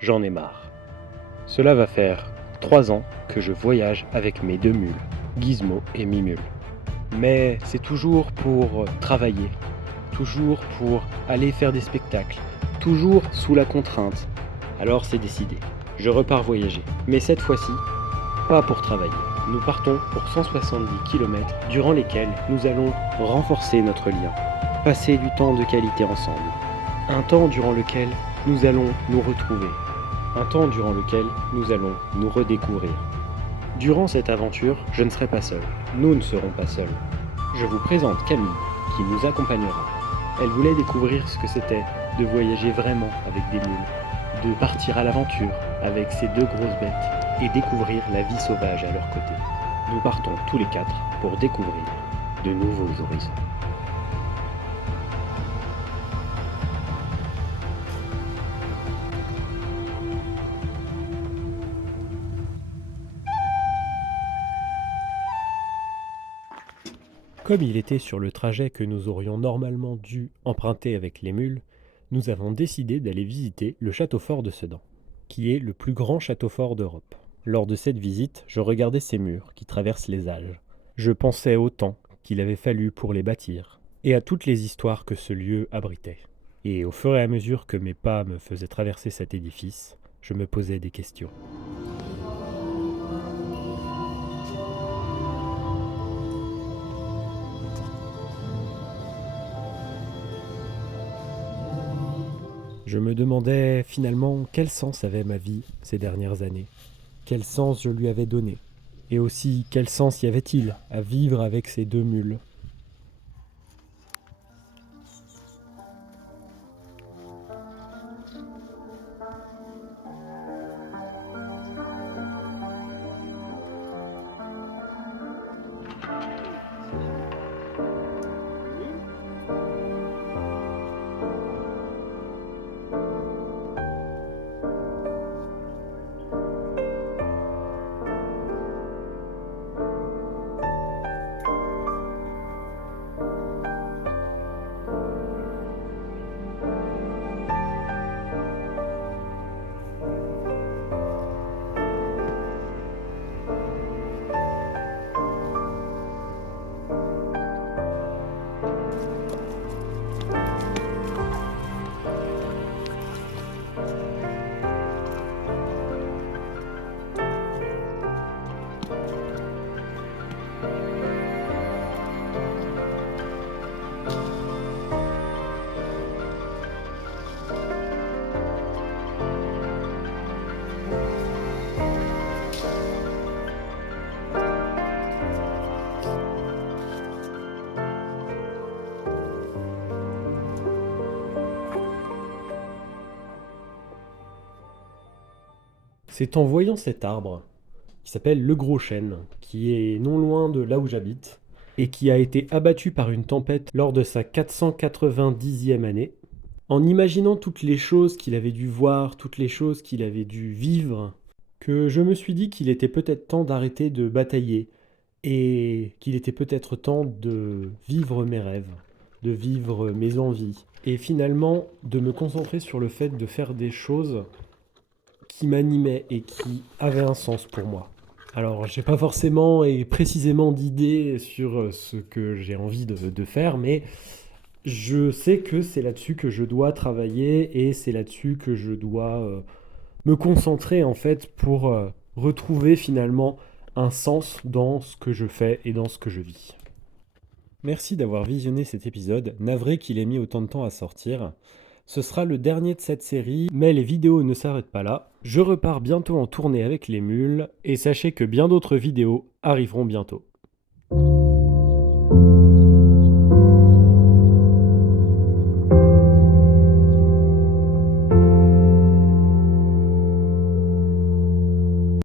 J'en ai marre. Cela va faire 3 ans que je voyage avec mes 2 mules, Gizmo et Mimule. Mais c'est toujours pour travailler, toujours pour aller faire des spectacles, toujours sous la contrainte. Alors c'est décidé, je repars voyager. Mais cette fois-ci, pas pour travailler. Nous partons pour 170 km durant lesquels nous allons renforcer notre lien, passer du temps de qualité ensemble. Un temps durant lequel nous allons nous retrouver. Un temps durant lequel nous allons nous redécouvrir. Durant cette aventure, je ne serai pas seul. Nous ne serons pas seuls. Je vous présente Camille, qui nous accompagnera. Elle voulait découvrir ce que c'était de voyager vraiment avec des mules, de partir à l'aventure avec ces 2 grosses bêtes et découvrir la vie sauvage à leur côté. Nous partons tous les 4 pour découvrir de nouveaux horizons. Comme il était sur le trajet que nous aurions normalement dû emprunter avec les mules, nous avons décidé d'aller visiter le château fort de Sedan, qui est le plus grand château fort d'Europe. Lors de cette visite, je regardais ces murs qui traversent les âges. Je pensais au temps qu'il avait fallu pour les bâtir, et à toutes les histoires que ce lieu abritait. Et au fur et à mesure que mes pas me faisaient traverser cet édifice, je me posais des questions. Je me demandais finalement quel sens avait ma vie ces dernières années, quel sens je lui avais donné, et aussi quel sens y avait-il à vivre avec ces 2 mules. C'est en voyant cet arbre, qui s'appelle le Gros Chêne, qui est non loin de là où j'habite, et qui a été abattu par une tempête lors de sa 490e année, en imaginant toutes les choses qu'il avait dû voir, toutes les choses qu'il avait dû vivre, que je me suis dit qu'il était peut-être temps d'arrêter de batailler, et qu'il était peut-être temps de vivre mes rêves, de vivre mes envies, et finalement de me concentrer sur le fait de faire des choses qui m'animait et qui avait un sens pour moi. Alors, j'ai pas forcément et précisément d'idées sur ce que j'ai envie de faire, mais je sais que c'est là-dessus que je dois travailler et c'est là-dessus que je dois me concentrer en fait pour retrouver finalement un sens dans ce que je fais et dans ce que je vis. Merci d'avoir visionné cet épisode, navré qu'il ait mis autant de temps à sortir. Ce sera le dernier de cette série, mais les vidéos ne s'arrêtent pas là. Je repars bientôt en tournée avec les mules, et sachez que bien d'autres vidéos arriveront bientôt.